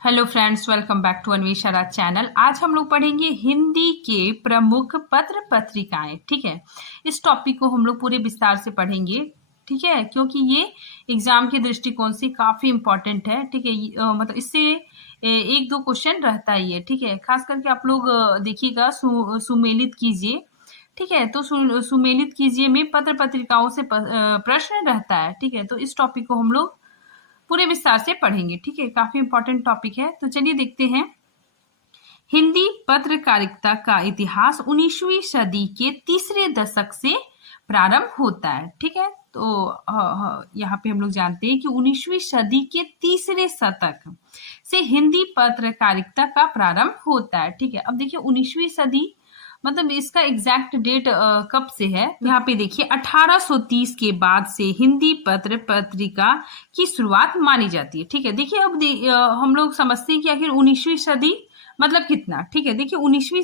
Hello friends, welcome back to Anvesha channel. आज हम लोग पढ़ेंगे हिंदी के प्रमुख पत्र पत्रिकाएं। ठीक है, इस टॉपिक को हम लोग पूरे विस्तार से पढ़ेंगे। ठीक है, क्योंकि ये एग्जाम के दृष्टिकोण से काफी इम्पोर्टेंट है। ठीक है, मतलब इससे एक दो क्वेश्चन रहता ही है। ठीक है, खास करके आप लोग देखिएगा, सुमेलित कीजिए। ठीक है, तो सुमेलित कीजिए में पत्र पत्रिकाओं से प्रश्न रहता है। ठीक है, तो इस टॉपिक को हम लोग पूरे विस्तार से पढ़ेंगे। ठीक है, काफी इंपॉर्टेंट टॉपिक है। तो चलिए देखते हैं। हिंदी पत्रकारिता का इतिहास 19वीं सदी के तीसरे दशक से प्रारंभ होता है। ठीक है, तो यहाँ पे हम लोग जानते हैं कि 19वीं सदी के तीसरे शतक से हिंदी पत्रकारिता का प्रारंभ होता है। ठीक है, अब देखिए 19वीं सदी मतलब इसका एग्जैक्ट डेट कब से है। यहाँ पे देखिए 1830 के बाद से हिंदी पत्र पत्रिका की शुरुआत मानी जाती है। ठीक है, देखिए अब हम लोग समझते हैं कि आखिर 19वीं सदी मतलब कितना। ठीक है, देखिए 19वीं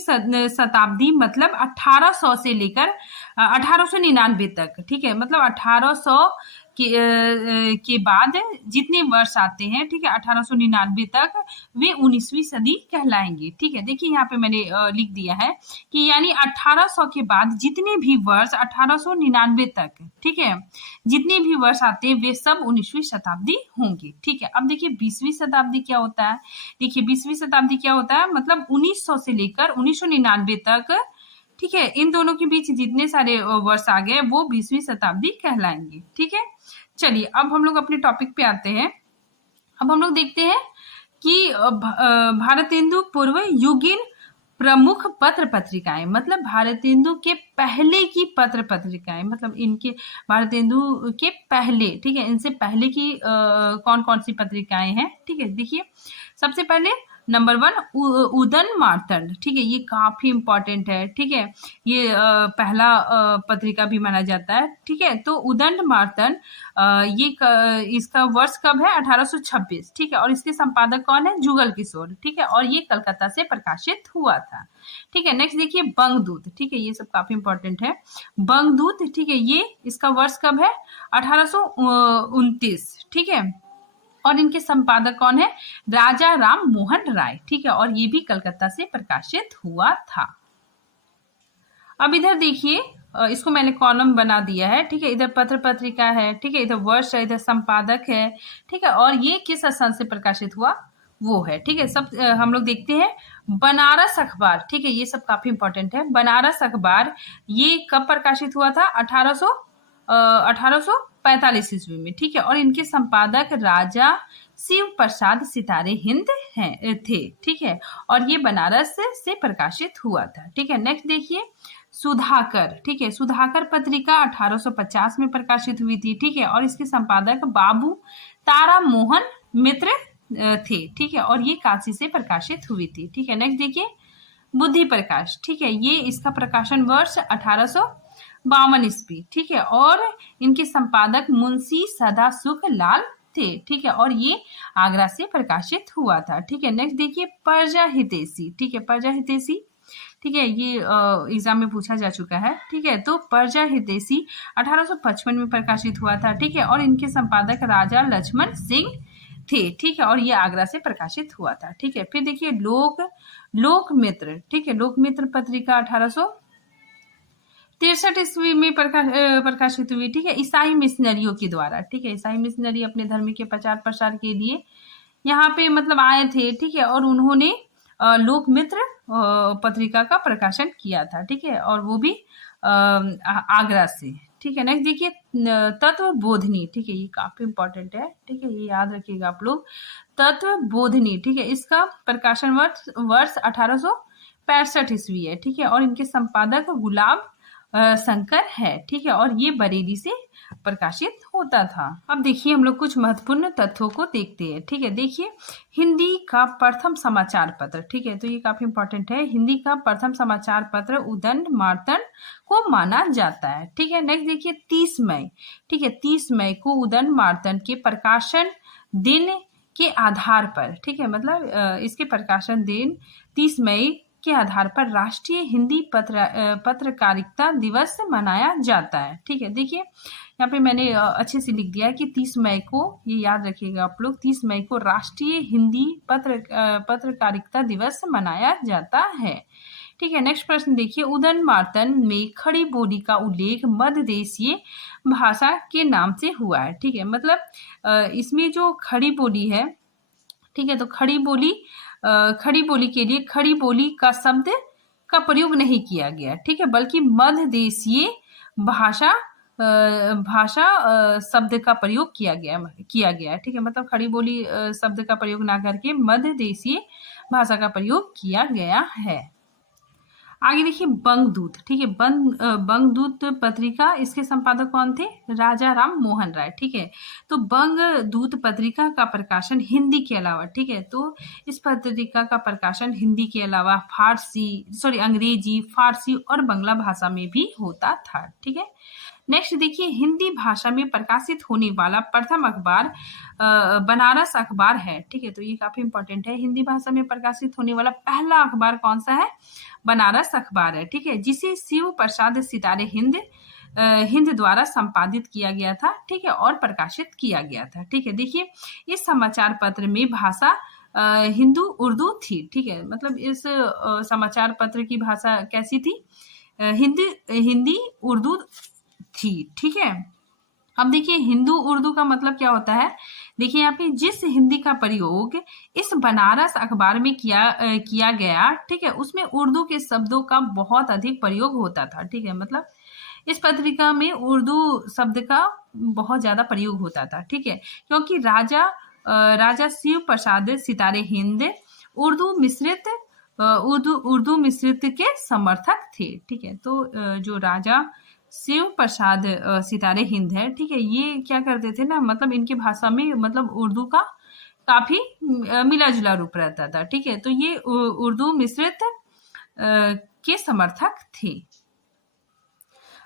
शताब्दी मतलब 1800 से लेकर 1899 तक। ठीक है, मतलब 1800 के बाद जितने वर्ष आते हैं, ठीक है, 1899 तक वे 19वीं सदी कहलाएंगे। ठीक है, देखिए यहाँ पे मैंने लिख दिया है कि यानी 1800 के बाद जितने भी वर्ष 1899 तक, ठीक है, जितने भी वर्ष आते हैं वे सब 19वीं शताब्दी होंगे। ठीक है, अब देखिए 20वीं शताब्दी क्या होता है। देखिए 20वीं शताब्दी क्या होता है, मतलब 1900 से लेकर 1999 तक। ठीक है, इन दोनों के बीच जितने सारे वर्ष आ गए वो 20वीं शताब्दी कहलाएंगे। ठीक है, चलिए अब हम लोग अपने टॉपिक पे आते हैं। अब हम लोग देखते हैं कि भारतेंदु पूर्व युगीन प्रमुख पत्र पत्रिकाएं, मतलब भारतेंदु के पहले की पत्र पत्रिकाएं, मतलब इनके भारतेंदु के पहले, ठीक है, इनसे पहले की कौन कौन सी पत्रिकाएं हैं। ठीक है, देखिए सबसे पहले नंबर 1 उदन मार्तंड। ठीक है, ये काफी इंपॉर्टेंट है। ठीक है, ये पहला पत्रिका भी माना जाता है। ठीक है, तो उदंड मार्तंड इसका वर्ष कब है, 1826। ठीक है, और इसके संपादक कौन है, जुगल किशोर। ठीक है, और ये कलकत्ता से प्रकाशित हुआ था। ठीक है, नेक्स्ट देखिए बंगदूत। ठीक है, ये सब काफी इंपॉर्टेंट है। बंगदूत, ठीक है, ये इसका वर्ष कब है, 1829। ठीक है, और इनके संपादक कौन है, राजा राम मोहन राय। ठीक है, और ये भी कलकत्ता से प्रकाशित हुआ था। अब इधर देखिए, इसको मैंने कॉलम बना दिया है। ठीक है, इधर पत्र पत्रिका है, ठीक है, इधर वर्ष है, इधर संपादक है। ठीक है, और ये किस स्थान से प्रकाशित हुआ वो है। ठीक है, सब हम लोग देखते हैं। बनारस अखबार, ठीक है, ये सब काफी इंपॉर्टेंट है। बनारस अखबार ये कब प्रकाशित हुआ था, 1845 ईस्वी में। ठीक है, और इनके संपादक राजा शिव प्रसाद सितारे हिंद थे। ठीक है, और ये बनारस से प्रकाशित हुआ था। ठीक है, नेक्स्ट देखिए सुधाकर। ठीक है, सुधाकर पत्रिका 1850 में प्रकाशित हुई थी। ठीक है, और इसके संपादक बाबू तारा मोहन मित्र थे। ठीक है, और ये काशी से प्रकाशित हुई थी। ठीक है, नेक्स्ट देखिए बुद्धि प्रकाश। ठीक है, ये इसका प्रकाशन वर्ष 1852 ईस्वी। ठीक है, और इनके संपादक मुंशी सदा सुख लाल थे। ठीक है, और ये आगरा से प्रकाशित हुआ था। ठीक है, नेक्स्ट देखिए प्रजा हितैषी। ठीक है, प्रजा हितैषी, ठीक है, ये एग्जाम में पूछा जा चुका है। ठीक है, तो प्रजा हितैषी 1855 में प्रकाशित हुआ था। ठीक है, और इनके संपादक राजा लक्ष्मण सिंह थे। ठीक है, और ये आगरा से प्रकाशित हुआ था। ठीक है, फिर देखिए लोकमित्र। ठीक है, लोकमित्र पत्रिका 1863 ईस्वी में प्रकाशित हुई। ठीक है, ईसाई मिशनरियों के द्वारा। ठीक है, ईसाई मिशनरी अपने धर्म के प्रचार प्रसार के लिए यहाँ पे मतलब आए थे। ठीक है, और उन्होंने लोकमित्र पत्रिका का प्रकाशन किया था। ठीक है, और वो भी आगरा से। ठीक है, नेक्स्ट देखिए तत्व बोधनी। ठीक है, ये काफी इंपॉर्टेंट है। ठीक है, ये याद रखिएगा आप लोग, तत्व बोधनी। ठीक है, इसका प्रकाशन वर्ष 1865 ईस्वी है। ठीक है, और इनके संपादक गुलाब शंकर है। ठीक है, और ये बरेली से प्रकाशित होता था। अब देखिए हम लोग कुछ महत्वपूर्ण तथ्यों को देखते हैं। ठीक है, देखिए हिंदी का प्रथम समाचार पत्र। ठीक है, तो ये काफी इंपॉर्टेंट है। हिंदी का प्रथम समाचार पत्र उदंड मार्तंड को माना जाता है। ठीक है, नेक्स्ट देखिए 30 मई। ठीक है, 30 मई को उदंड मार्तंड के प्रकाशन दिन के आधार पर, ठीक है, मतलब इसके प्रकाशन दिन 30 मई के आधार पर राष्ट्रीय हिंदी पत्रकारिता दिवस मनाया जाता है। ठीक है, देखिए यहाँ पे मैंने अच्छे से लिख दिया है कि 30 मई को, ये याद रखिएगा आप लोग, 30 मई को राष्ट्रीय हिंदी पत्रकारिता दिवस मनाया जाता है। ठीक है, नेक्स्ट प्रश्न देखिए, उदयनमार्तन में खड़ी बोली का उल्लेख मध्य देशीय भाषा के नाम से हुआ है। ठीक है, मतलब इसमें जो खड़ी बोली है, ठीक है, तो खड़ी बोली के लिए खड़ी बोली का शब्द का प्रयोग नहीं किया गया। ठीक है, बल्कि मध्य देशीय भाषा शब्द का प्रयोग किया गया। ठीक है, मतलब खड़ी बोली शब्द का प्रयोग ना करके मध्य देशीय भाषा का प्रयोग किया गया है। आगे देखिए बंगदूत। ठीक है, बंगदूत पत्रिका, इसके संपादक कौन थे? राजा राम मोहन राय। ठीक है, तो बंगदूत पत्रिका का प्रकाशन हिंदी के अलावा, ठीक है, तो इस पत्रिका का प्रकाशन हिंदी के अलावा अंग्रेजी, फारसी और बांग्ला भाषा में भी होता था। ठीक है, नेक्स्ट देखिए, हिंदी भाषा में प्रकाशित होने वाला प्रथम अखबार बनारस अखबार है। ठीक है, तो ये काफी इंपॉर्टेंट है। हिंदी भाषा में प्रकाशित होने वाला पहला अखबार कौन सा है? बनारस अखबार है। ठीक है, जिसे शिव प्रसाद सितारे हिंद द्वारा संपादित किया गया था। ठीक है, और प्रकाशित किया गया था। ठीक है, देखिए इस समाचार पत्र में भाषा हिंदू उर्दू थी। ठीक है, मतलब इस समाचार पत्र की भाषा कैसी थी? हिंदी उर्दू थी। ठीक है, अब देखिए हिंदू उर्दू का मतलब क्या होता है? देखिए यहाँ पे जिस हिंदी का प्रयोग इस बनारस अखबार में किया गया, ठीक है, उसमें उर्दू के शब्दों का बहुत अधिक प्रयोग होता था। ठीक है, मतलब इस पत्रिका में उर्दू शब्द का बहुत ज्यादा प्रयोग होता था। ठीक है, क्योंकि राजा शिव प्रसाद सितारे हिंद उर्दू मिश्रित के समर्थक थे। ठीक है, तो जो राजा शिव प्रसाद सितारे हिंद है, ठीक है, ये क्या करते थे ना, मतलब इनकी भाषा में मतलब उर्दू का काफी मिला जुला रूप रहता था। ठीक है, तो ये उर्दू मिश्रित के समर्थक थे।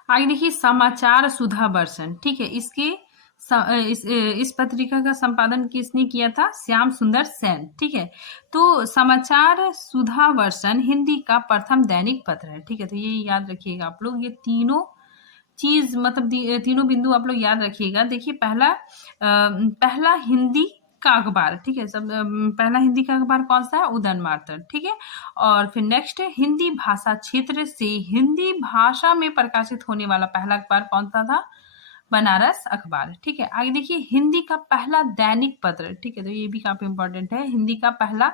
आगे देखिए समाचार सुधा वर्षन। ठीक है, इस पत्रिका का संपादन किसने किया था? श्याम सुंदर सेन। ठीक है, तो समाचार सुधा वर्षन हिंदी का प्रथम दैनिक पत्र है। ठीक है, तो ये याद रखिएगा आप लोग, ये तीनों चीज मतलब तीनों बिंदु आप लोग याद रखिएगा। देखिए पहला हिंदी का अखबार, ठीक है, पहला हिंदी का अखबार कौन सा है? उदयनमार्तन। ठीक है, और फिर नेक्स्ट हिंदी भाषा क्षेत्र से हिंदी भाषा में प्रकाशित होने वाला पहला अखबार कौन सा था? बनारस अखबार। ठीक है, आगे देखिए हिंदी का पहला दैनिक पत्र। ठीक है, तो ये भी काफी इंपॉर्टेंट है। हिंदी का पहला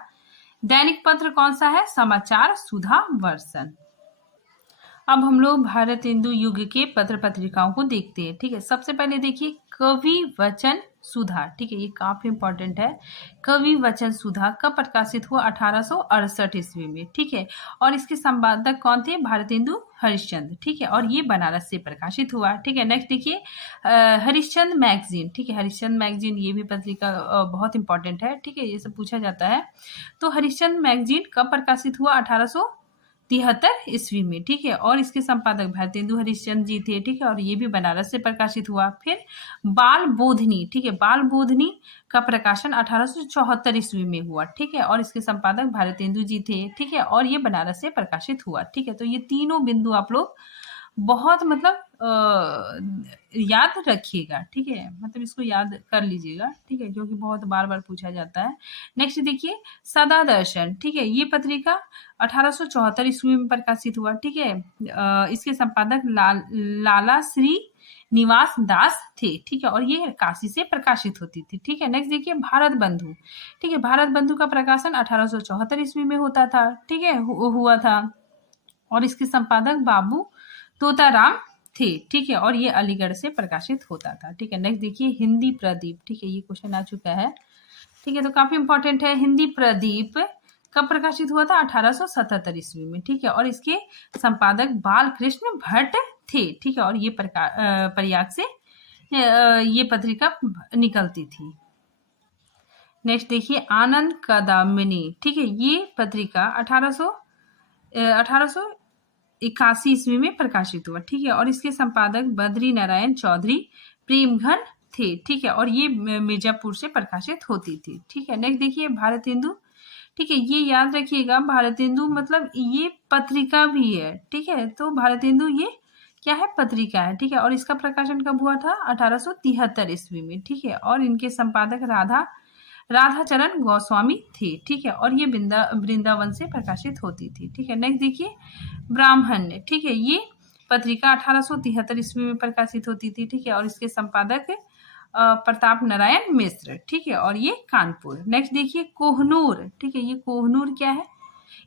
दैनिक पत्र कौन सा है? समाचार सुधा वर्षन। अब हम लोग भारतेंदु युग के पत्र पत्रिकाओं को देखते हैं। ठीक है, सबसे पहले देखिए कवि वचन सुधा। ठीक है, ये काफी इंपॉर्टेंट है। कवि वचन सुधा कब प्रकाशित हुआ? 1868 ईस्वी में। ठीक है, और इसके संपादक कौन थे? भारतेंदु हरिश्चंद्र। ठीक है, और ये बनारस से प्रकाशित हुआ। ठीक है, नेक्स्ट देखिए हरिश्चंद्र मैगजीन। ठीक है, हरिश्चंद्र मैगजीन ये भी पत्रिका बहुत इंपॉर्टेंट है। ठीक है, ये सब पूछा जाता है। तो हरिश्चंद्र मैगजीन कब प्रकाशित हुआ? 1873 ईस्वी में। ठीक है, और इसके संपादक भारतेंदु हरिश्चंद्र जी थे। ठीक है, और ये भी बनारस से प्रकाशित हुआ। फिर बाल बोधनी। ठीक है, बाल बोधनी का प्रकाशन 1874 ईस्वी में हुआ। ठीक है, और इसके संपादक भारतेंदु जी थे। ठीक है, और ये बनारस से प्रकाशित हुआ। ठीक है, तो ये तीनों बिंदु आप लोग बहुत मतलब याद रखिएगा। ठीक है, मतलब इसको याद कर लीजिएगा। ठीक है, क्योंकि बहुत बार बार पूछा जाता है। नेक्स्ट देखिए सदा दर्शन। ठीक है, ये पत्रिका 1874 ईस्वी में प्रकाशित हुआ। ठीक है, इसके संपादक लाला श्री निवास दास थे। ठीक है, और ये काशी से प्रकाशित होती थी। ठीक है, नेक्स्ट देखिए भारत बंधु। ठीक है, भारत बंधु का प्रकाशन 1874 ईस्वी में होता था। ठीक है, हुआ था, और इसके संपादक बाबू तोताराम थे। ठीक है, और ये अलीगढ़ से प्रकाशित होता था। ठीक है, नेक्स्ट देखिए हिंदी प्रदीप। ठीक है, ये क्वेश्चन आ चुका है। ठीक है, तो काफी इंपॉर्टेंट है। हिंदी प्रदीप कब प्रकाशित हुआ था? 1877 ईस्वी में। ठीक है, और इसके संपादक बालकृष्ण भट्ट थे। ठीक है, और ये प्रयाग से ये पत्रिका निकलती थी। नेक्स्ट देखिए आनंद कदमिनी। ठीक है, ये पत्रिका 1881 ईस्वी में प्रकाशित हुआ। ठीक है, और इसके संपादक बद्री नारायण चौधरी प्रेमघन थे। ठीक है, और ये मिर्जापुर से प्रकाशित होती थी। ठीक है, नेक्स्ट देखिए भारतेंदु ठीक है, ये याद रखिएगा, भारतेंदु मतलब ये पत्रिका भी है। ठीक है, तो भारतेंदु ये क्या है, पत्रिका है। ठीक है, और इसका प्रकाशन कब हुआ था, 1873 ईस्वी में। ठीक है, और इनके संपादक राधाचरण गोस्वामी थे। ठीक है, और ये वृंदावन से प्रकाशित होती थी। ठीक है, नेक्स्ट देखिए ब्राह्मण। ठीक है, ये पत्रिका 1873 ईस्वी में प्रकाशित होती थी। ठीक है, और इसके संपादक प्रताप नारायण मिश्र। ठीक है, और ये कानपुर। नेक्स्ट देखिए कोहनूर। ठीक है, ये कोहनूर क्या है,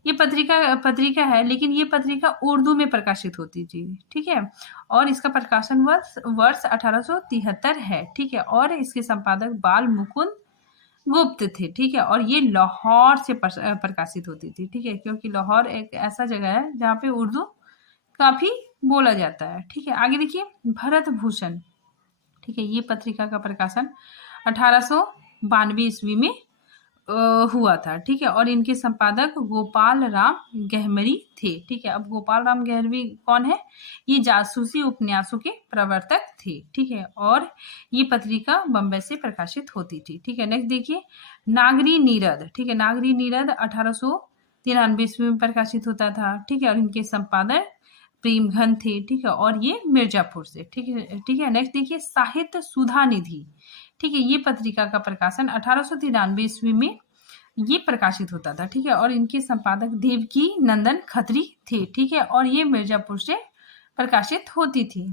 ये पत्रिका है, लेकिन ये पत्रिका उर्दू में प्रकाशित होती थी। ठीक है, और इसका प्रकाशन वर्ष 1873 है। ठीक है, और इसके संपादक बाल मुकुंद गुप्त थे। ठीक है, और ये लाहौर से प्रकाशित होती थी। ठीक है, क्योंकि लाहौर एक ऐसा जगह है जहाँ पे उर्दू काफी बोला जाता है। ठीक है, आगे देखिए भरत भूषण। ठीक है, ये पत्रिका का प्रकाशन 1892 ईस्वी में हुआ था। ठीक है, और इनके संपादक गोपाल राम गहमरी थे। ठीक है, अब गोपाल राम गहमरी कौन है, ये जासूसी उपन्यासों के प्रवर्तक थे। ठीक है, और ये पत्रिका बम्बई से प्रकाशित होती थी। ठीक है, नेक्स्ट देखिए नागरी नीरद। ठीक है, नागरी नीरद 1893 ईस्वी में प्रकाशित होता था। ठीक है, और इनके संपादक प्रेमघन थे। ठीक है, और ये मिर्जापुर से। ठीक है, नेक्स्ट देखिए साहित्य सुधा निधि। ठीक है, ये पत्रिका का प्रकाशन 1893 ईस्वी में ये प्रकाशित होता था। ठीक है, और इनके संपादक देवकी नंदन खत्री थे। ठीक है, और ये मिर्जापुर से प्रकाशित होती थी।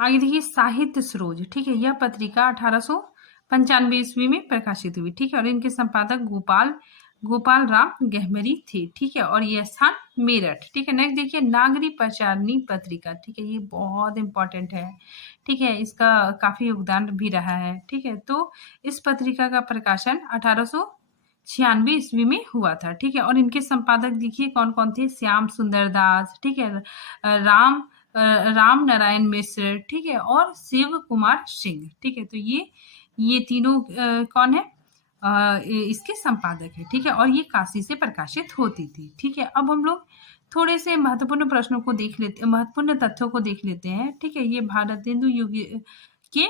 आगे देखिए साहित्य सरोज। ठीक है, यह पत्रिका 1895 ईस्वी में प्रकाशित हुई। ठीक है, और इनके संपादक गोपाल राम गहमरी थे। ठीक है, और यह स्थान मेरठ। ठीक है, नेक्स्ट देखिए नागरी प्रचारणी पत्रिका। ठीक है, ये बहुत इंपॉर्टेंट है। ठीक है, इसका काफी योगदान भी रहा है। ठीक है, तो इस पत्रिका का प्रकाशन 1896 ईस्वी में हुआ था। ठीक है, और इनके संपादक देखिए कौन कौन थे, श्याम सुंदर दास। ठीक है, राम नारायण मिश्र। ठीक है, और शिव कुमार सिंह। ठीक है, तो ये तीनों कौन है, इसके संपादक है। ठीक है, और ये काशी से प्रकाशित होती थी। ठीक है, अब हम लोग थोड़े से महत्वपूर्ण प्रश्नों को देख लेते, महत्वपूर्ण तथ्यों को देख लेते हैं। ठीक है, ये भारतेंदु युग के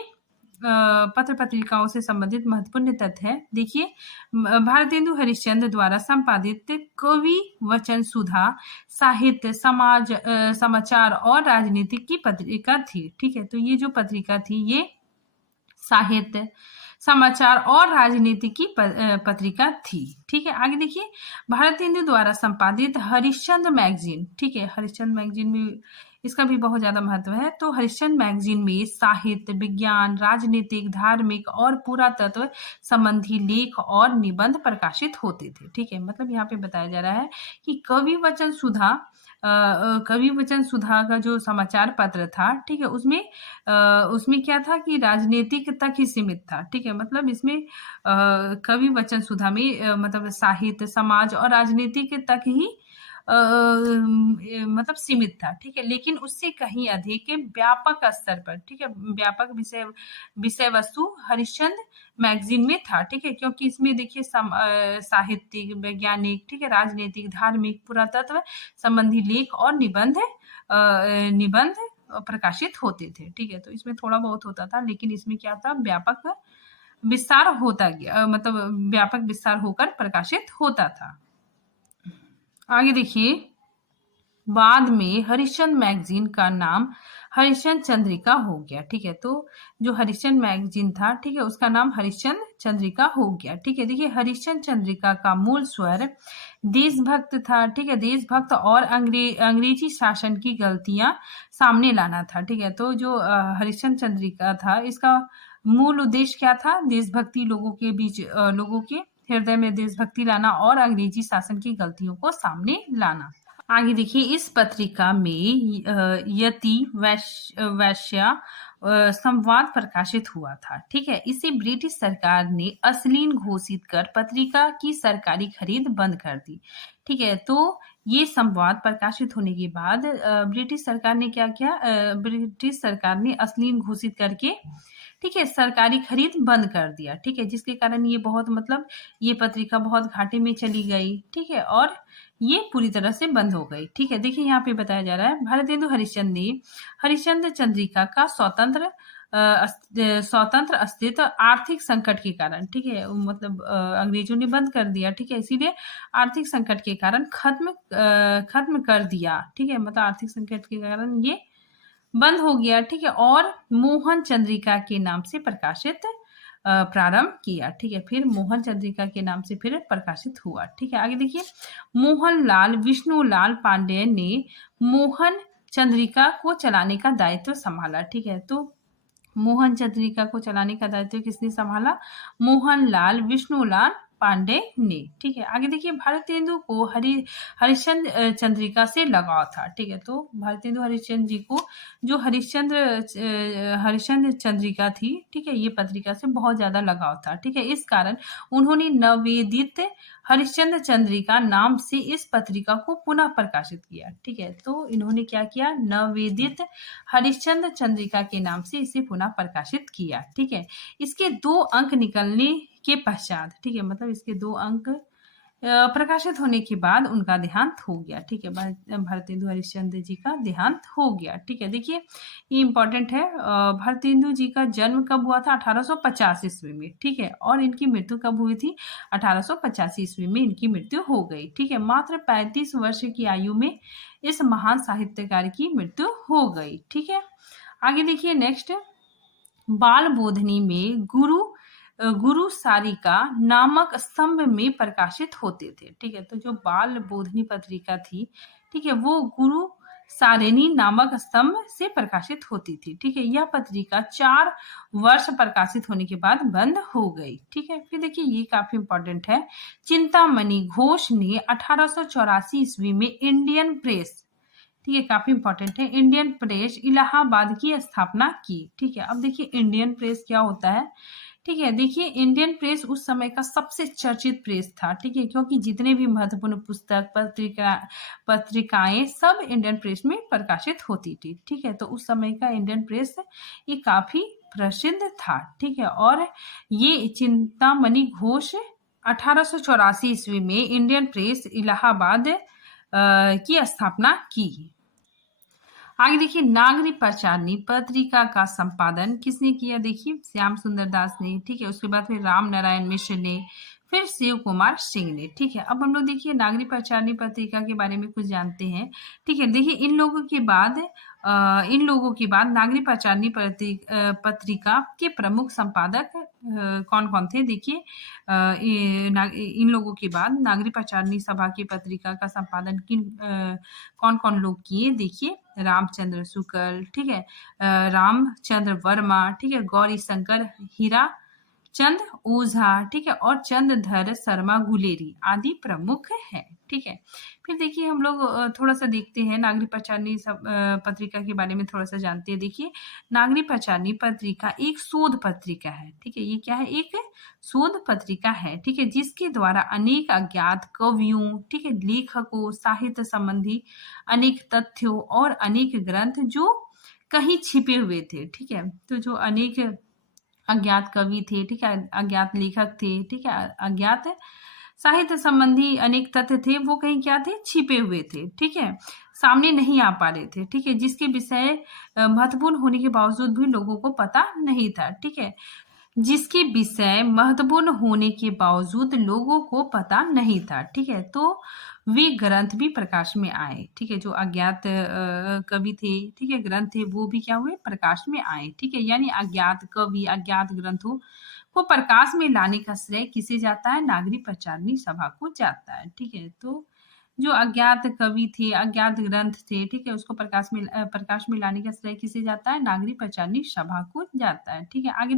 पत्र पत्रिकाओं से संबंधित महत्वपूर्ण तथ्य है। देखिए भारतेंदु हरिश्चंद्र द्वारा संपादित कवि वचन सुधा साहित्य समाचार और राजनीतिक की पत्रिका थी। ठीक है, तो ये जो पत्रिका थी ये साहित्य समाचार और राजनीति की पत्रिका थी। ठीक है, आगे देखिए भारतेंदु द्वारा संपादित हरिश्चंद्र मैगजीन। ठीक है, हरिश्चंद्र मैगजीन में इसका भी बहुत ज्यादा महत्व है। तो हरिश्चंद्र मैगजीन में साहित्य विज्ञान राजनीतिक धार्मिक और पुरातत्व संबंधी लेख और निबंध प्रकाशित होते थे। ठीक है, मतलब यहाँ पे बताया जा रहा है कि कवि वचन सुधा का जो समाचार पत्र था। ठीक है, उसमें क्या था कि राजनीतिक तक ही सीमित था। ठीक है, मतलब इसमें कवि वचन सुधा में मतलब साहित्य समाज और राजनीतिक तक ही मतलब सीमित था। ठीक है, लेकिन उससे कहीं अधिक व्यापक स्तर पर, ठीक है, व्यापक विषय वस्तु हरिश्चंद्र मैगजीन में था। ठीक है, क्योंकि इसमें देखिए साहित्यिक वैज्ञानिक ठीक है राजनीतिक धार्मिक पुरातत्व संबंधी लेख और निबंध प्रकाशित होते थे। ठीक है, तो इसमें थोड़ा बहुत होता था, लेकिन इसमें क्या था, व्यापक विस्तार होता गया, मतलब व्यापक विस्तार होकर प्रकाशित होता था। आगे देखिए बाद में हरिश्चंद्र मैगजीन का नाम हरिश्चंद्र चंद्रिका हो गया। ठीक है, तो जो हरिश्चंद्र मैगजीन था ठीक है उसका नाम हरिश्चंद्र चंद्रिका हो गया। ठीक है, देखिए हरिश्चंद्र चंद्रिका का मूल स्वर देशभक्त था। ठीक है, देशभक्त और अंग्रेजी शासन की गलतियां सामने लाना था। ठीक है, तो जो हरिश्चंद्र चंद्रिका था इसका मूल उद्देश्य क्या था, देशभक्ति लोगों के बीच लोगों के हृदय में देशभक्ति लाना और अंग्रेजी शासन की गलतियों को सामने लाना। आगे देखिए इस पत्रिका में यति वैश्य संवाद प्रकाशित हुआ था। ठीक है, इसे ब्रिटिश सरकार ने अश्लील घोषित कर पत्रिका की सरकारी खरीद बंद कर दी। ठीक है, तो ये संवाद प्रकाशित होने के बाद ब्रिटिश सरकार ने क्या किया, ब्रिटिश सरकार ने अश्लील घोषित करके ठीक है सरकारी खरीद बंद कर दिया। ठीक है, जिसके कारण ये बहुत मतलब ये पत्रिका बहुत घाटे में चली गई। ठीक है, और ये पूरी तरह से बंद हो गई। ठीक है, देखिए यहाँ पे बताया जा रहा है भारतेंदु हरिश्चंद्र ने हरिश्चंद्र चंद्रिका का स्वतंत्र स्वतंत्र अस्तित्व आर्थिक संकट के कारण, ठीक है, मतलब अंग्रेजों ने बंद कर दिया, ठीक है, इसीलिए आर्थिक संकट के कारण खत्म कर दिया, ठीक है, मतलब आर्थिक संकट के कारण ये बंद हो गया, ठीक है, और मोहन चंद्रिका के नाम से प्रकाशित प्रारंभ किया, ठीक है, फिर मोहन चंद्रिका के नाम से फिर प्रकाशित हुआ, ठीक है। आगे देखिए, मोहनलाल विष्णुलाल पांडेय ने मोहन चंद्रिका को चलाने का दायित्व संभाला, ठीक है, तो मोहन चंद्रिका को चलाने का दायित्व किसने संभाला? मोहनलाल विष्णुलाल पांडे ने, ठीक है। आगे देखिए, भारतेंदु को हरिश्चंद्र चंद्रिका से लगाव था, ठीक है, तो भारतेंदु हरिश्चंद्र जी को जो हरिश्चंद्र चंद्रिका थी, ठीक है, ये पत्रिका से बहुत ज्यादा लगाव था, ठीक है, इस कारण उन्होंने नवेदित हरिश्चंद्र चंद्रिका नाम से इस पत्रिका को पुनः प्रकाशित किया, ठीक है, तो इन्होंने क्या किया? नवेदित हरिश्चंद्र चंद्रिका के नाम से इसे पुनः प्रकाशित किया, ठीक है। इसके 2 अंक निकलने के पश्चात, ठीक है, मतलब इसके 2 अंक प्रकाशित होने के बाद उनका देहांत हो गया, ठीक है, भारतेंदु हरिश्चंद्र जी का देहांत हो गया, ठीक है। देखिए, ये इंपॉर्टेंट है, भारतेंदु जी का जन्म कब हुआ था? 1850 ईस्वी में, ठीक है, और इनकी मृत्यु कब हुई थी? 1885 ईस्वी में इनकी मृत्यु हो गई, ठीक है। मात्र 35 वर्ष की आयु में इस महान साहित्यकार की मृत्यु हो गई, ठीक है। आगे देखिए, नेक्स्ट, बाल बोधनी में गुरु सारिका नामक स्तंभ में प्रकाशित होते थे, ठीक है, तो जो बाल बोधनी पत्रिका थी, ठीक है, वो गुरु सारिणी नामक स्तंभ से प्रकाशित होती थी, ठीक है। यह पत्रिका 4 वर्ष प्रकाशित होने के बाद बंद हो गई, ठीक है। फिर देखिए, ये काफी इंपॉर्टेंट है, चिंतामणि घोष ने 1884 ईस्वी में इंडियन प्रेस, ठीक है, काफी इंपॉर्टेंट है, इंडियन प्रेस इलाहाबाद की स्थापना की, ठीक है। अब देखिए, इंडियन प्रेस क्या होता है, ठीक है, देखिए, इंडियन प्रेस उस समय का सबसे चर्चित प्रेस था, ठीक है, क्योंकि जितने भी महत्वपूर्ण पुस्तक पत्रिकाएं सब इंडियन प्रेस में प्रकाशित होती थी, ठीक है, तो उस समय का इंडियन प्रेस ये काफी प्रसिद्ध था, ठीक है, और ये चिंतामणि घोष 1884 ईस्वी में इंडियन प्रेस इलाहाबाद की स्थापना की। आगे देखिए, नागरी प्रचारणी पत्रिका का संपादन किसने किया? देखिए, श्याम सुंदर दास ने, ठीक है, उसके बाद फिर राम नारायण मिश्र ने, फिर शिव कुमार सिंह ने, ठीक है। अब हम लोग देखिए, नागरी प्रचारणी पत्रिका के बारे में कुछ जानते हैं, ठीक है। देखिए, इन लोगों के बाद नागरी प्रचारणी पत्रिका के प्रमुख संपादक कौन कौन थे? देखिए, इन लोगों के बाद नागरी प्रचारणी सभा की पत्रिका का संपादन कौन कौन लोग किए? देखिए, रामचंद्र शुक्ल, ठीक है, रामचंद्र वर्मा, ठीक है, गौरी शंकर हीरा चंद ओझा, ठीक है, और चंद्रधर शर्मा गुलेरी आदि प्रमुख है, ठीक है। फिर देखिए, हम लोग थोड़ा सा देखते हैं नागरी प्रचारणी पत्रिका के बारे में थोड़ा सा जानते हैं। देखिए, नागरी प्रचारणी पत्रिका एक शोध पत्रिका है, ठीक है, ये क्या है? एक शोध पत्रिका है, ठीक है, जिसके द्वारा अनेक अज्ञात कवियों, ठीक है, लेखकों, साहित्य संबंधी अनेक तथ्यों और अनेक ग्रंथ जो कहीं छिपे हुए थे, ठीक है, तो जो अनेक अज्ञात कवि थे, ठीक है, अज्ञात लेखक थे, ठीक है, अज्ञात साहित्य संबंधी अनेक तथ्य थे, वो कहीं क्या थे? छिपे हुए थे, ठीक है, सामने नहीं आ पा रहे थे, ठीक है, जिसके विषय महत्वपूर्ण होने के बावजूद भी लोगों को पता नहीं था, ठीक है, जिसके विषय महत्वपूर्ण होने के बावजूद लोगों को पता नहीं था, ठीक है, तो वे ग्रंथ भी प्रकाश में आए, ठीक है, जो अज्ञात कवि थे, ठीक है, ग्रंथ थे, वो भी क्या हुए? प्रकाश में आए, ठीक है, यानी अज्ञात कवि, अज्ञात ग्रंथों को प्रकाश में लाने का श्रेय किसे जाता है? नागरी प्रचारणी सभा को जाता है, ठीक है, तो जो अज्ञात कवि थे, अज्ञात ग्रंथ थे, ठीक है, उसको प्रकाश में लाने का श्रेय किसे जाता है? नागरी प्रचारणी सभा को जाता है, ठीक है। आगे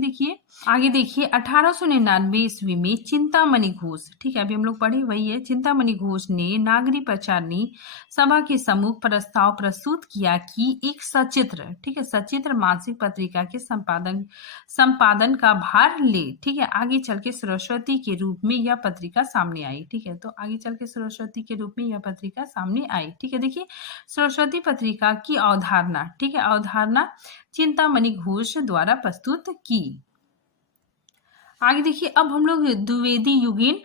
देखिए 1899 ईस्वी में चिंतामणि घोष, ठीक है, अभी हम लोग पढ़े वही है, चिंतामणि घोष ने नागरी प्रचारणी सभा के सम्मुख प्रस्ताव प्रस्तुत किया कि एक सचित्र, ठीक है, सचित्र मासिक पत्रिका के संपादन का भार ले, ठीक है, आगे चल के सरस्वती के रूप में यह पत्रिका सामने आई, ठीक है, तो आगे चल के सरस्वती के रूप में यह पत्रिका सामने आई, ठीक है। देखिए, सरस्वती पत्रिका की अवधारणा, ठीक है, अवधारणा चिंतामणि घोष द्वारा प्रस्तुत की। आगे देखिए, अब हम लोग द्विवेदी युगीन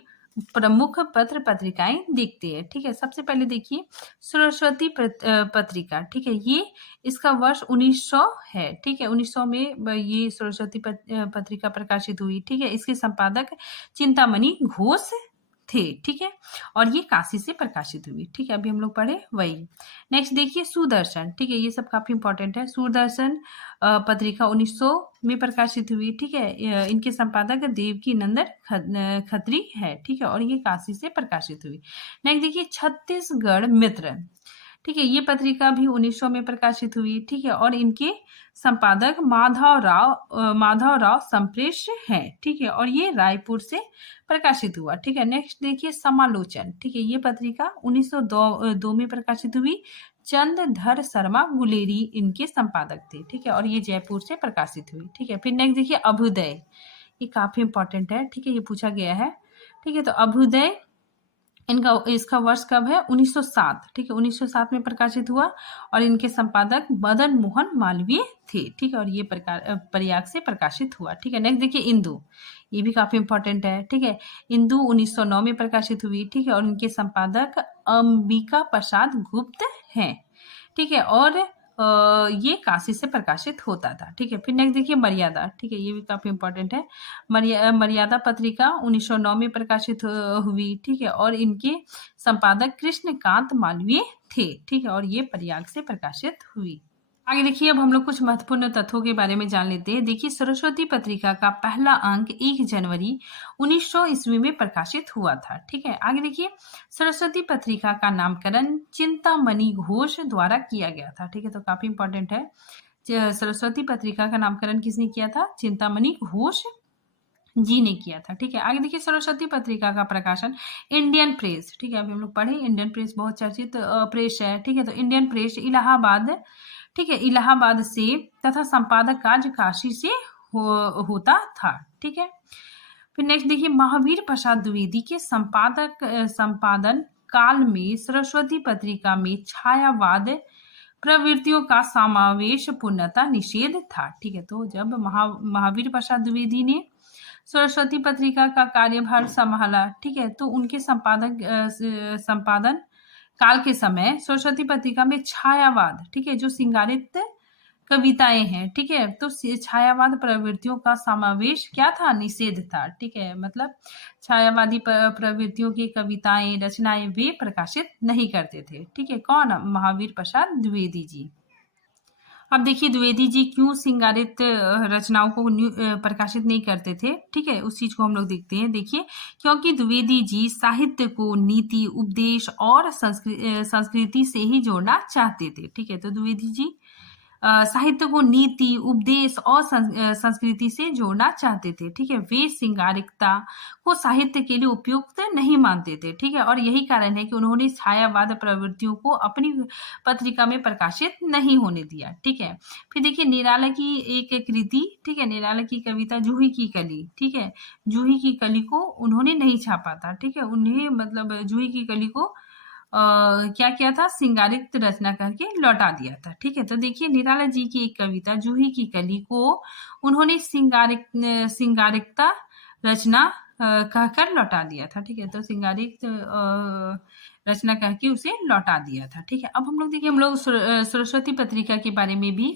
प्रमुख पत्र पत्रिकाएं देखते हैं। ठीक है, सबसे पहले देखिए सरस्वती पत्रिका। ठीक है, ये इसका वर्ष 1900 है। ठीक है, 1900 में ये सरस्वती पत्रिका प्रकाशित हुई। ठीक है, इसके संपादक चिंतामणि घोष थे। ठीक है, और ये काशी से प्रकाशित हुई। ठीक है, अभी हम लोग पढ़े वही। नेक्स्ट देखिए सुदर्शन। ठीक है, ये सब काफी इंपॉर्टेंट है। सुदर्शन पत्रिका 1900 में प्रकाशित हुई। ठीक है, इनके संपादक देवकी नंदन खत्री है। ठीक है, और ये काशी से प्रकाशित हुई। नेक्स्ट देखिए छत्तीसगढ़ मित्र। ठीक है, ये पत्रिका भी 1900 में प्रकाशित हुई। ठीक है, और इनके संपादक माधव राव संप्रेष हैं। ठीक है, और ये रायपुर से प्रकाशित हुआ। ठीक है, नेक्स्ट देखिए समालोचन। ठीक है, ये पत्रिका 1902 में प्रकाशित हुई। चंद्रधर शर्मा गुलेरी इनके संपादक थे। ठीक है, और ये जयपुर से प्रकाशित हुई। ठीक है, फिर नेक्स्ट देखिए अभ्युदय। ये काफी इंपॉर्टेंट है। ठीक है, ये पूछा गया है। ठीक है, तो अभ्युदय इसका वर्ष कब है? 1907। ठीक है, 1907 में प्रकाशित हुआ और इनके संपादक मदन मोहन मालवीय थे। ठीक है, और ये प्रयाग से प्रकाशित हुआ। ठीक है, नेक्स्ट देखिए इंदु। ये भी काफी इंपॉर्टेंट है। ठीक है, इंदु 1909 में प्रकाशित हुई। ठीक है, और इनके संपादक अंबिका प्रसाद गुप्त हैं। ठीक है, और ये काशी से प्रकाशित होता था। ठीक है, फिर नेक्स्ट देखिए मर्यादा। ठीक है, ये भी काफी इंपॉर्टेंट है। मर्यादा पत्रिका 1909 में प्रकाशित हुई। ठीक है, और इनके संपादक कृष्णकांत मालवीय थे। ठीक है, और ये प्रयाग से प्रकाशित हुई। आगे देखिए अब हम लोग कुछ महत्वपूर्ण तथ्यों के बारे में जान लेते हैं। देखिए सरस्वती पत्रिका का पहला अंक 1 जनवरी 1900 ईस्वी में प्रकाशित हुआ था। ठीक है, आगे देखिए सरस्वती पत्रिका का नामकरण चिंतामणि घोष द्वारा किया गया था। ठीक है, तो काफी इंपॉर्टेंट है। सरस्वती पत्रिका का नामकरण किसने किया था? चिंतामणि घोष जी ने किया था। ठीक है, आगे देखिए सरस्वती पत्रिका का प्रकाशन इंडियन प्रेस। ठीक है, अभी हम लोग पढ़े इंडियन प्रेस बहुत चर्चित प्रेस है। ठीक है, तो इंडियन प्रेस इलाहाबाद, ठीक है, इलाहाबाद से तथा संपादक कार्य काशी से होता था। ठीक है, फिर नेक्स्ट देखिए महावीर प्रसाद द्विवेदी के संपादन काल में सरस्वती पत्रिका में छायावाद प्रवृत्तियों का समावेश पूर्णतः निषेध था। ठीक है, तो जब महावीर प्रसाद द्विवेदी ने सरस्वती पत्रिका का कार्यभार संभाला, ठीक है, तो उनके संपादन काल के समय सरस्वती पत्रिका में छायावाद, ठीक है, जो सिंगारित कविताएं हैं, ठीक है, तो छायावाद प्रवृत्तियों का समावेश क्या था? निषेध था। ठीक है, मतलब छायावादी प्रवृत्तियों की कविताएं रचनाएं वे प्रकाशित नहीं करते थे। ठीक है, कौन? महावीर प्रसाद द्विवेदी जी। अब देखिए द्विवेदी जी क्यों सिंगारित रचनाओं को प्रकाशित नहीं करते थे। ठीक है, उस चीज को हम लोग देखते हैं। देखिए क्योंकि द्विवेदी जी साहित्य को नीति, उपदेश और संस्कृति से ही जोड़ना चाहते थे। ठीक है, तो द्विवेदी जी साहित्य को नीति, उपदेश और संस्कृति से जोड़ना चाहते थे। ठीक है, वे सिंगारिकता को साहित्य के लिए उपयुक्त नहीं मानते थे। ठीक है, और यही कारण है कि उन्होंने छायावाद प्रवृत्तियों को अपनी पत्रिका में प्रकाशित नहीं होने दिया। ठीक है, फिर देखिए निराला की एक कृति, ठीक है, निराला की कविता जूही की कली, ठीक है, जूही की कली को उन्होंने नहीं छापा था। ठीक है, उन्हें मतलब जूही की कली को क्या किया था? सिंगारित रचना करके लौटा दिया था। ठीक है, तो देखिए निराला जी की एक कविता जूही की कली को उन्होंने सिंगारिकता रचना कहकर लौटा दिया था। ठीक है, तो सिंगारिक रचना करके उसे लौटा दिया था। ठीक है, अब हम लोग देखिए हम लोग सरस्वती पत्रिका के बारे में भी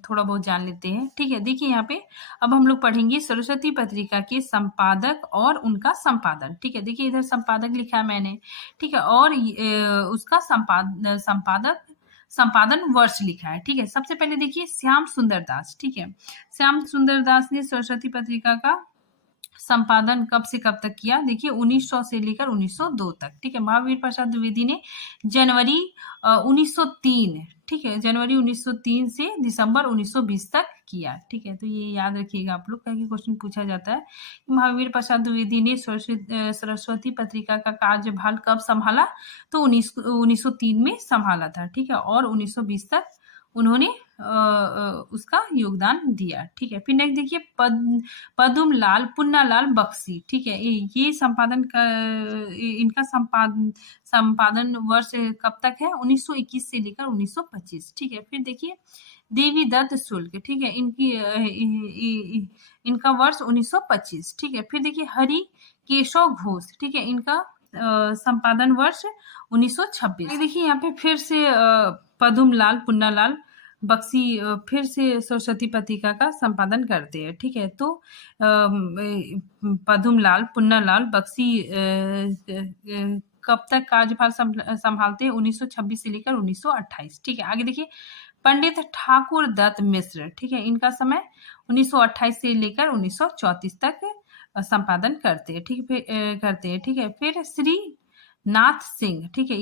थोड़ा बहुत जान लेते हैं। ठीक है, देखिए यहाँ पे अब हम लोग पढ़ेंगे सरस्वती पत्रिका के संपादक और उनका संपादन। ठीक है, देखिए इधर संपादक लिखा है मैंने, ठीक है, और उसका संपादन वर्ष लिखा है। ठीक है, सबसे पहले देखिए श्याम सुंदर दास। ठीक है, श्याम सुंदर दास ने सरस्वती पत्रिका का संपादन कब से कब तक किया? देखिए 1900 से लेकर 1902 तक। ठीक है, महावीर प्रसाद द्विवेदी ने जनवरी 1903, ठीक है, जनवरी 1903 से दिसंबर 1920 तक किया। ठीक है, तो ये याद रखिएगा आप लोग, कहीं क्वेश्चन पूछा जाता है। महावीर प्रसाद द्विवेदी ने सरस्वती पत्रिका का कार्यभार कब संभाला? तो 1903 में संभाला था। ठीक है, और 1920 तक उन्होंने उसका योगदान दिया। ठीक है, फिर नेक्स्ट देखिए पद्मलाल पुन्नालाल बख्शी। ठीक है, ये संपादन का इनका संपादन वर्ष कब तक है? 1921 से लेकर 1925। ठीक है, फिर देखिए देवी दत्त शुक्ल, ठीक है, इनका वर्ष 1925, ठीक है। फिर देखिए हरि केशव घोष, ठीक है, इनका संपादन वर्ष 1926। देखिए यहाँ पे फिर से पदुमलाल पुन्नालाल बक्सी फिर से सरस्वती पत्रिका का संपादन करते हैं, ठीक है। तो पदुमलाल पुन्नालाल बक्सी कब तक कार्यभार संभालते हैं? 1926 से लेकर 1928, ठीक है। आगे देखिए पंडित ठाकुर दत्त मिश्र, ठीक है, इनका समय 1928 से लेकर 1934 तक संपादन करते हैं, ठीक है, ठीक है। फिर श्री नाथ सिंह, ठीक है,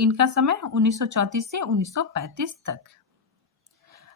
इनका समय 1934 से 1935 तक।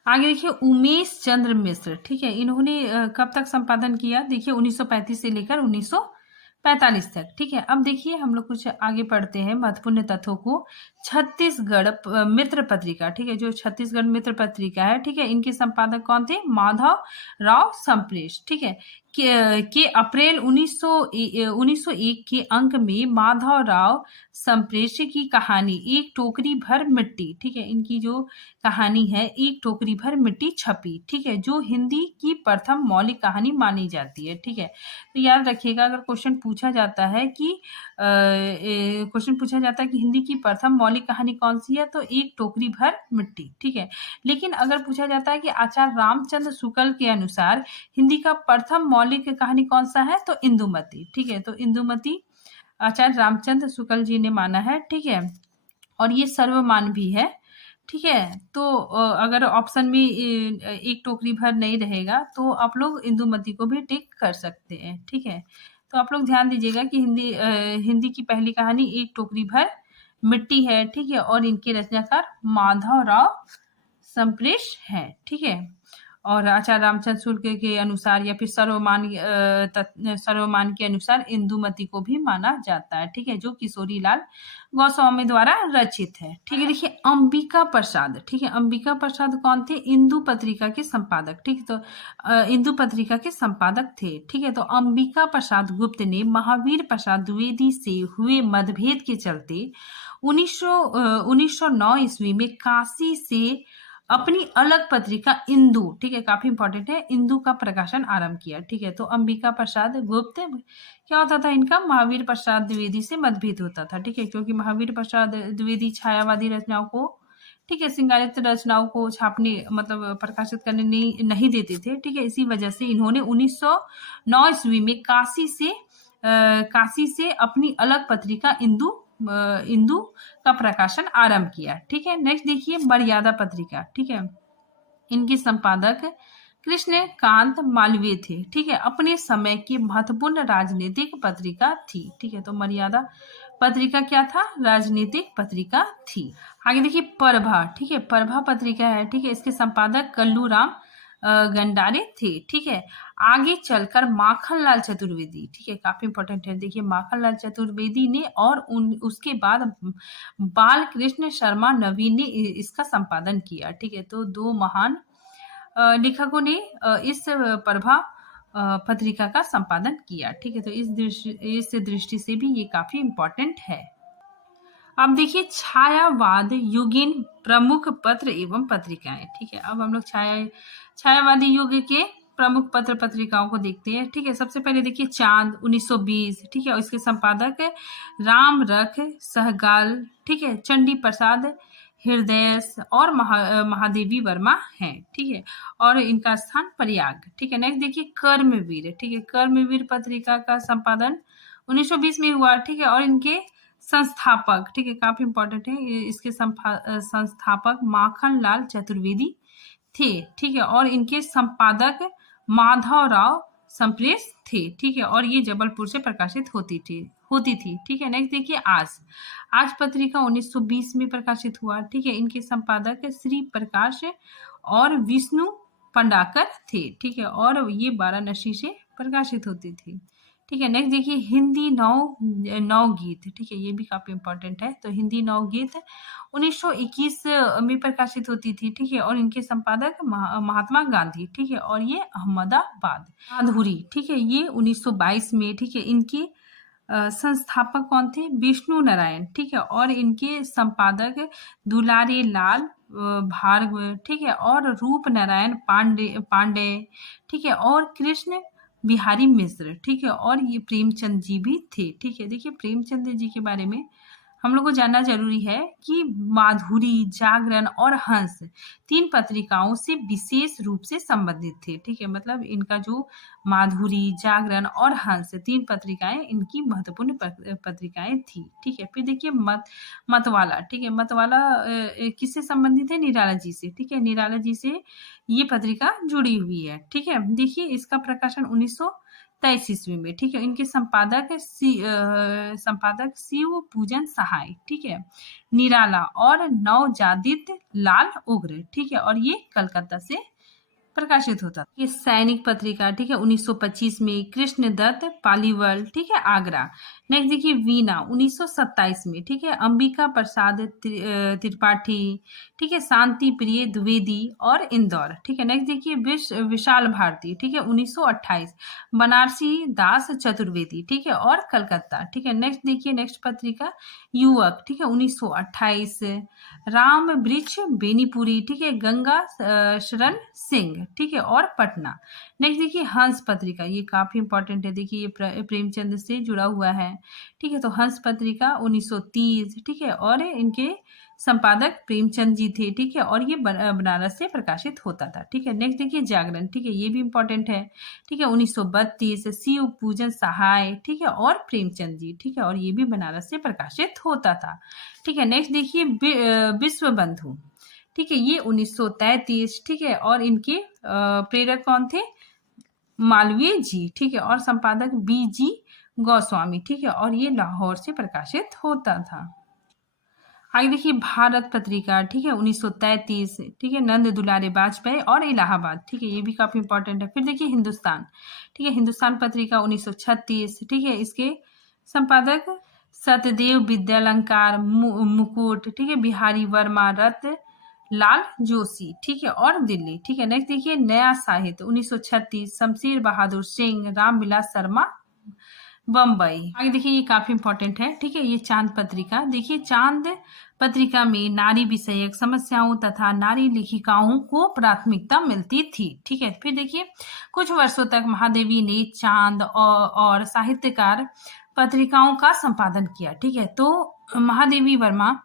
आगे देखिए उमेश चंद्र मिश्र, ठीक है, इन्होंने कब तक संपादन किया? देखिए 1935 से लेकर 1945 तक, ठीक है। अब देखिए हम लोग कुछ आगे पढ़ते हैं महत्वपूर्ण तथ्यों को। छत्तीसगढ़ मित्र पत्रिका, ठीक है, जो छत्तीसगढ़ मित्र पत्रिका है, ठीक है, इनके संपादक कौन थे? माधव राव संप्रेष, ठीक है। के अप्रैल 1901 के अंक में माधव राव संप्रेष की कहानी एक टोकरी भर मिट्टी, ठीक है, इनकी जो कहानी है एक टोकरी भर मिट्टी छपी, ठीक है, जो हिंदी की प्रथम मौलिक कहानी मानी जाती है, ठीक है। तो याद रखिएगा अगर क्वेश्चन पूछा जाता है कि हिंदी की प्रथम मौलिक कहानी कौन सी है, तो एक टोकरी भर मिट्टी, ठीक है। लेकिन अगर पूछा जाता है कि आचार्य रामचंद्र शुक्ल के अनुसार हिंदी का प्रथम मौलिक कहानी कौन सा है, तो इंदुमती, ठीक है। तो इंदुमती आचार्य रामचंद्र शुक्ल जी ने माना है, ठीक है, और ये सर्वमान्य भी है, ठीक है। तो अगर ऑप्शन में एक टोकरी भर नहीं रहेगा तो आप लोग इंदुमती को भी टिक कर सकते हैं, ठीक है। तो आप लोग ध्यान दीजिएगा कि हिंदी की पहली कहानी एक टोकरी भर मिट्टी है, ठीक है, और इनके रचनाकार माधव राव संप्रेष है, ठीक है। और आचार्य रामचंद्र शुक्ल के अनुसार या फिर सर्वमान के अनुसार इंदुमती को भी माना जाता है, ठीक है, जो किशोरी लाल गोस्वामी द्वारा रचित है, ठीक है। देखिए अंबिका प्रसाद, ठीक है, अंबिका प्रसाद कौन थे? इंदु पत्रिका के संपादक, ठीक है। तो इंदु पत्रिका के संपादक थे, ठीक है। तो अंबिका प्रसाद गुप्त ने महावीर प्रसाद द्विवेदी से हुए मतभेद के चलते 1909 ईस्वी में काशी से अपनी अलग पत्रिका इंदु, ठीक है, काफी इंपॉर्टेंट है, इंदु का प्रकाशन आरंभ किया, ठीक है। तो अंबिका प्रसाद गुप्त क्या होता था? इनका महावीर प्रसाद द्विवेदी से मतभेद होता था, ठीक है, क्योंकि महावीर प्रसाद द्विवेदी छायावादी रचनाओं को, ठीक है, श्रृंगारित रचनाओं को छापने मतलब प्रकाशित करने नहीं देते थे, ठीक है। इसी वजह से इन्होंने 1909 ईस्वी में काशी से अपनी अलग पत्रिका इंदु का प्रकाशन आरंभ किया, ठीक है। नेक्स्ट देखिए मर्यादा पत्रिका, ठीक है, इनके संपादक कृष्णकांत मालवीय थे, ठीक है, अपने समय की महत्वपूर्ण राजनीतिक पत्रिका थी, ठीक है। तो मर्यादा पत्रिका क्या था? राजनीतिक पत्रिका थी। आगे देखिए प्रभा, ठीक है, प्रभा पत्रिका है, ठीक है, इसके संपादक कल्लूराम गंडारे थे, ठीक है। आगे चलकर माखनलाल चतुर्वेदी, ठीक है, काफी इंपॉर्टेंट है, देखिए माखनलाल चतुर्वेदी ने और उसके बाद बाल कृष्ण शर्मा नवीन ने इसका संपादन किया, ठीक है। तो दो महान लेखकों ने इस प्रभा पत्रिका का संपादन किया, ठीक है। तो इस दृष्टि से भी ये काफी इंपॉर्टेंट है। अब देखिए छायावाद युगीन प्रमुख पत्र एवं पत्रिकाएं, ठीक है। अब हम लोग छायावादी युग के प्रमुख पत्र पत्रिकाओं को देखते हैं, ठीक है। सबसे पहले देखिए चांद 1920, ठीक है, और इसके संपादक राम रख सहगाल, ठीक है, चंडी प्रसाद हृदय और महादेवी वर्मा हैं, ठीक है, और इनका स्थान प्रयाग, ठीक है। नेक्स्ट देखिए कर्मवीर, ठीक है, कर्मवीर पत्रिका का संपादन 1920 में हुआ, ठीक है, और इनके संस्थापक, ठीक है, काफी इंपॉर्टेंट है, इसके संस्थापक माखनलाल चतुर्वेदी थे, ठीक है, और इनके संपादक माधव राव संप्रेष थे, ठीक है, और ये जबलपुर से प्रकाशित होती थी, ठीक है। नेक्स्ट देखिए आज पत्रिका 1920 में प्रकाशित हुआ, ठीक है, इनके संपादक श्री प्रकाश और विष्णु पंडाकर थे, ठीक है, और ये वाराणसी से प्रकाशित होती थी, ठीक है। नेक्स्ट देखिए हिंदी नवगीत, ठीक है, ये भी काफी इंपॉर्टेंट है। तो हिंदी नवगीत 1921 में प्रकाशित होती थी, ठीक है, और इनके संपादक महात्मा गांधी, ठीक है, और ये अहमदाबाद माधुरी, ठीक है, ये 1922 में, ठीक है, इनके संस्थापक कौन थे? विष्णु नारायण, ठीक है, और इनके संपादक दुलारे लाल भार्गव, ठीक है, और रूप नारायण पांडे, ठीक है, और कृष्ण बिहारी मिश्र, ठीक है, और ये प्रेमचंद जी भी थे। ठीक है, देखिए प्रेमचंद जी के बारे में हम लोग को जानना जरूरी है कि माधुरी, जागरण और हंस 3 पत्रिकाओं से विशेष रूप से संबंधित थे। ठीक है, मतलब इनका जो माधुरी, जागरण और हंस 3 पत्रिकाएं इनकी महत्वपूर्ण पत्रिकाएं थी। ठीक है, फिर देखिए मतवाला, ठीक है, मतवाला किससे संबंधित है? निराला जी से। ठीक है, निराला जी से ये पत्रिका जुड़ी हुई है। ठीक है, देखिए इसका प्रकाशन 1923 ईस्वी में। ठीक है, इनके संपादक शिव पूजन सहाय, ठीक है, निराला और नवजादित लाल उग्र। ठीक है, और ये कलकत्ता से प्रकाशित होता। ये सैनिक पत्रिका, ठीक है, 1925 में। कृष्णदत्त पालीवाल, ठीक है, आगरा। नेक्स्ट देखिए वीणा 1927 में। ठीक है, अंबिका प्रसाद त्रिपाठी, ठीक है, शांति प्रिय द्विवेदी और इंदौर। ठीक है, नेक्स्ट देखिए विशाल भारती, ठीक है, 1928। बनारसी दास चतुर्वेदी, ठीक है, और कलकत्ता। ठीक है, नेक्स्ट देखिए नेक्स्ट पत्रिका युवक, ठीक है, 1928। राम वृक्ष बेनीपुरी, ठीक है, गंगा शरण सिंह, ठीक है, और पटना। नेक्स्ट देखिए हंस पत्रिका, ये काफी इंपॉर्टेंट है। देखिए ये प्रेमचंद से जुड़ा हुआ है। ठीक है, तो हंस पत्रिका 1930, ठीक है, और इनके संपादक प्रेमचंद जी थे। ठीक है, और ये बनारस से प्रकाशित होता था। ठीक है, नेक्स्ट देखिए जागरण, ठीक है, ये भी इंपॉर्टेंट है। ठीक है, 1932 शिव पूजन सहाय, ठीक है, और प्रेमचंद जी, ठीक है, और ये भी बनारस से प्रकाशित होता था। ठीक है, नेक्स्ट देखिए विश्व बंधु, ठीक है, ये 1933, ठीक है, और इनके प्रेरक कौन थे? मालवीय जी, ठीक है, और संपादक BG गोस्वामी, ठीक है, और ये लाहौर से प्रकाशित होता था। आगे देखिए भारत पत्रिका, ठीक है, 1933, ठीक है, नंद दुलारे वाजपेयी और इलाहाबाद। ठीक है, ये भी काफी इंपॉर्टेंट है। फिर देखिए हिंदुस्तान, ठीक है, हिंदुस्तान पत्रिका 1936, ठीक है, इसके संपादक सत्यदेव विद्यालंकार मुकुट, ठीक है, बिहारी वर्मा, रत्न लाल जोशी, ठीक है, और दिल्ली। ठीक है, नेक्स्ट देखिए नया साहित्य 1936, शमशेर बहादुर सिंह, रामविलास शर्मा, बम्बई। आगे देखिए ये काफी इंपॉर्टेंट है। ठीक है, ये चांद पत्रिका, देखिए चांद पत्रिका में नारी विषयक समस्याओं तथा नारी लेखिकाओं को प्राथमिकता मिलती थी। ठीक है, फिर देखिए कुछ वर्षों तक महादेवी ने चांद और साहित्यकार पत्रिकाओं का संपादन किया। ठीक है, तो महादेवी वर्मा,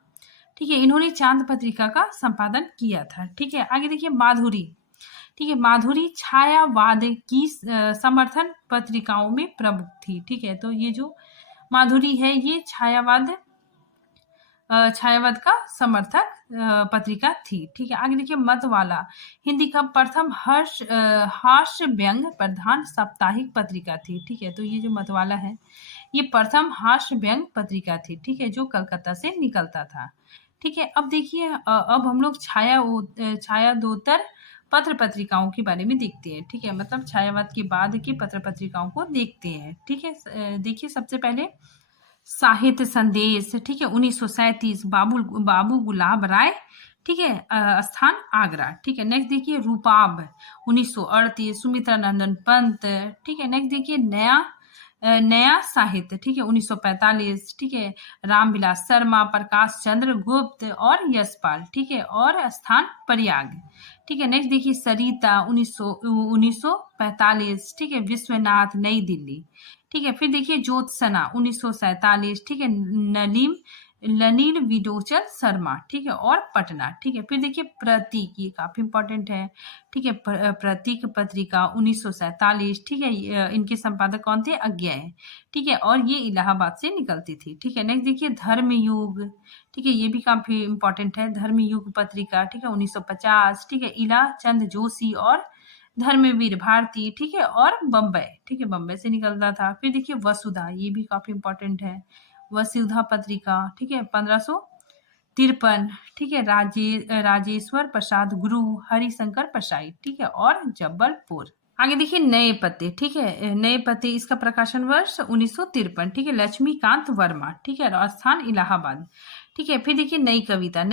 ठीक है, इन्होंने चांद पत्रिका का संपादन किया था। ठीक है, आगे देखिए माधुरी, ठीक है, माधुरी छायावाद की समर्थन पत्रिकाओं में प्रमुख थी। ठीक है, तो ये जो माधुरी है ये छायावाद का समर्थक पत्रिका थी। ठीक है, आगे देखिए मतवाला हिंदी का प्रथम हास्य व्यंग प्रधान साप्ताहिक पत्रिका थी। ठीक है, तो ये जो मतवाला है ये प्रथम हास्य व्यंग पत्रिका थी। ठीक है, जो कलकत्ता से निकलता था। ठीक है, अब देखिए अब हम लोग छायादोत्तर पत्र पत्रिकाओं के बारे में देखते हैं। ठीक है, मतलब छायावाद के बाद की पत्र पत्रिकाओं को देखते हैं। ठीक है, देखिए सबसे पहले साहित्य संदेश, ठीक है, 1937, बाबू गुलाब राय, ठीक है, स्थान आगरा। ठीक है, नेक्स्ट देखिए रूपाब 1938, सुमित्रा नंदन पंत। ठीक है, नेक्स्ट देखिए नया साहित्य, ठीक है, 1945, ठीक है, रामविलास शर्मा, प्रकाश चंद्र गुप्त और यशपाल। ठीक है, और स्थान प्रयाग। ठीक है, नेक्स्ट देखिए सरिता 1945, ठीक है, विश्वनाथ नई दिल्ली। ठीक है, फिर देखिए ज्योत्सना 1947, ठीक है, नलिन विडोचल शर्मा, ठीक है, और पटना। ठीक है, फिर देखिए प्रतीक, ये काफी इंपॉर्टेंट है। ठीक है, प्रतीक पत्रिका 1947, ठीक है, इनके संपादक कौन थे? अज्ञेय। ठीक है, और ये इलाहाबाद से निकलती थी। ठीक है, नेक्स्ट देखिए धर्मयुग, ठीक है, ये भी काफी इंपॉर्टेंट है। धर्मयुग पत्रिका, ठीक है, 1950, ठीक है, इला चंद जोशी और धर्मवीर भारती, ठीक है, और बम्बई। ठीक है, बम्बई से निकलता था। फिर देखिए वसुधा, ये भी काफी इंपॉर्टेंट है। वसुधा पत्रिका, ठीक है, 1553, ठीक है, राजेश्वर प्रसाद गुरु, हरिशंकर प्रसाई, ठीक है, और जबलपुर। आगे देखिए नए पत्ते, ठीक है, नए पत्ते इसका प्रकाशन वर्ष 1953, ठीक है, लक्ष्मीकांत वर्मा, ठीक है, और स्थान इलाहाबाद। ठीक है, फिर देखिए नई कविता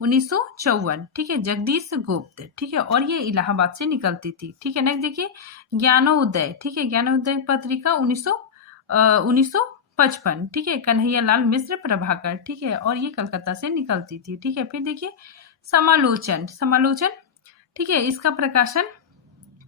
1954, ठीक है, जगदीश गुप्त। ठीक है, और ये इलाहाबाद से निकलती थी। ठीक है, नेक्स्ट देखिए ज्ञानोदय, ठीक है, ज्ञानोदय पत्रिका 1955, ठीक है, कन्हैया लाल मिश्र प्रभाकर। ठीक है, और ये कलकत्ता से निकलती थी। ठीक है, फिर देखिए समालोचन, समालोचन, ठीक है, इसका प्रकाशन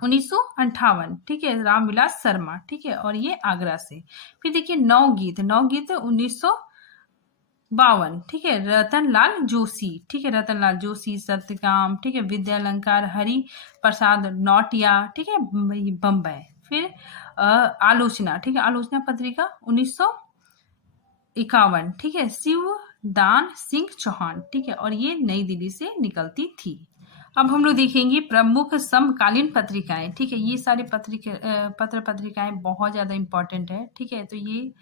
1958, ठीक है, रामविलास शर्मा, ठीक है, और ये आगरा से। फिर देखिए नवगीत, नवगीत 1952, ठीक है, रतनलाल जोशी, ठीक है, रतनलाल जोशी, सत्यकाम, ठीक है, विद्यालंकार, हरि प्रसाद नौटिया, ठीक है, बम्बई। फिर आलोचना, ठीक है, आलोचना पत्रिका 1951, ठीक है, शिवदान सिंह चौहान, ठीक है, और ये नई दिल्ली से निकलती थी। अब हम लोग देखेंगे प्रमुख समकालीन पत्रिकाएं, ठीक है, ये सारे पत्र पत्रिकाएं बहुत ज़्यादा इंपॉर्टेंट है, ठीक है, तो ये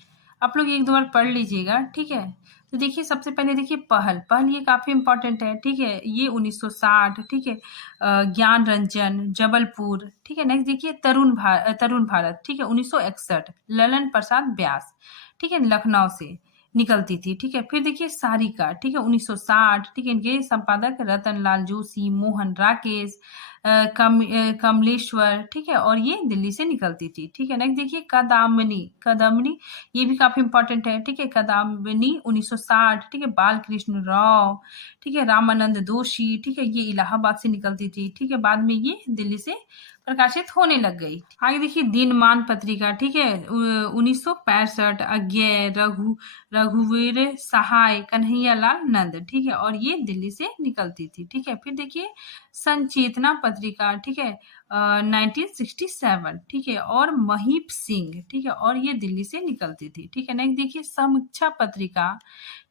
आप लोग एक दो बार पढ़ लीजिएगा, ठीक है। तो देखिए सबसे पहले देखिए पहल, पहल ये काफ़ी इंपॉर्टेंट है, ठीक है, ये 1960, ठीक है, ज्ञान रंजन जबलपुर, ठीक है। नेक्स्ट देखिए तरुण भारत, ठीक है, 1961, ललन प्रसाद व्यास, ठीक है, लखनऊ से निकलती थी, ठीक है। फिर देखिए सारिका, ठीक है, 1960, ठीक है, इनके संपादक रतनलाल जोशी, मोहन राकेश, कमलेश्वर, ठीक है, और ये दिल्ली से निकलती थी, ठीक है। नेक्स्ट देखिए कदामिनी, कदामिनी ये भी काफी इंपॉर्टेंट है, ठीक है, कदामिनी 1960, ठीक है, बालकृष्ण राव, ठीक है, रामानंद दोषी, ठीक है, ये इलाहाबाद से निकलती थी, ठीक है, बाद में ये दिल्ली से प्रकाशित होने लग गई। आगे देखिए दिनमान पत्रिका, ठीक है, 1965, अज्ञे, रघुवीर सहाय, कन्हैयालाल नंद, ठीक है, और ये दिल्ली से निकलती थी, ठीक है। फिर देखिए संचेतना पत्रिका, ठीक है, 1967, ठीक है, और महीप सिंह, ठीक है, और ये दिल्ली से निकलती थी, ठीक है। नेक्स्ट देखिए समीक्षा पत्रिका,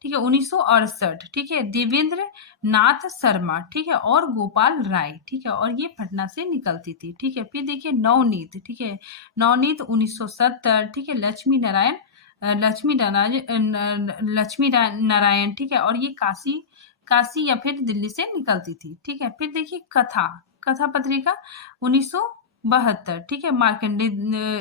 ठीक है, 1968, ठीक है, देवेंद्र नाथ शर्मा, ठीक है, और गोपाल राय, ठीक है, और ये पटना से निकलती थी, ठीक है। फिर देखिए नवनीत, ठीक है, नवनीत 1970, ठीक है, लक्ष्मी नारायण, ठीक है, और ये काशी या फिर दिल्ली से निकलती थी, ठीक है। फिर देखिए कथा पत्रिका 1972, ठीक है, मार्कंडे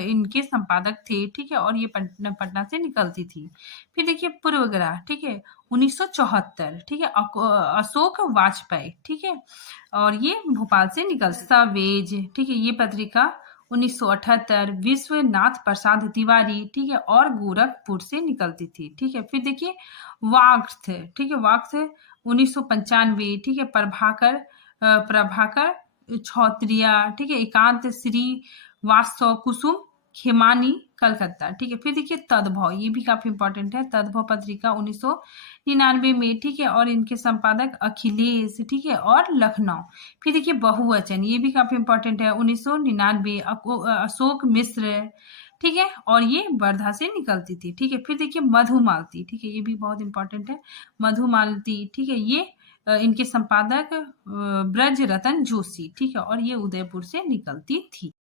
इनके संपादक थे, ठीक है, और ये पटना से निकलती थी। फिर देखिए पूर्वग्रह, ठीक है, 1974, ठीक है, अशोक वाजपेयी, ठीक है, और ये भोपाल से निकल। सवेज, ठीक है, ये पत्रिका 1978, विश्वनाथ प्रसाद तिवारी, ठीक है, और गोरखपुर से निकलती थी, ठीक है। फिर देखिए वाक्थ, ठीक है, वाक्थ 1995, ठीक है, प्रभाकर छौत्रिया, ठीक है, एकांत श्री वास्तव कुसुम खेमानी कलकत्ता, ठीक है। फिर देखिए तद्भव, ये भी काफी इंपॉर्टेंट है, तद्भव पत्रिका 1999 में, ठीक है, और इनके संपादक अखिलेश, ठीक है, और लखनऊ। फिर देखिए बहुवचन, ये भी काफी इंपॉर्टेंट है, 1999, अशोक मिश्र, ठीक है, और ये वर्धा से निकलती थी, ठीक है। फिर देखिए मधुमालती, ठीक है, ये भी बहुत इंपॉर्टेंट है, मधुमालती, ठीक है, ये इनके संपादक ब्रज रतन जोशी, ठीक है, और ये उदयपुर से निकलती थी।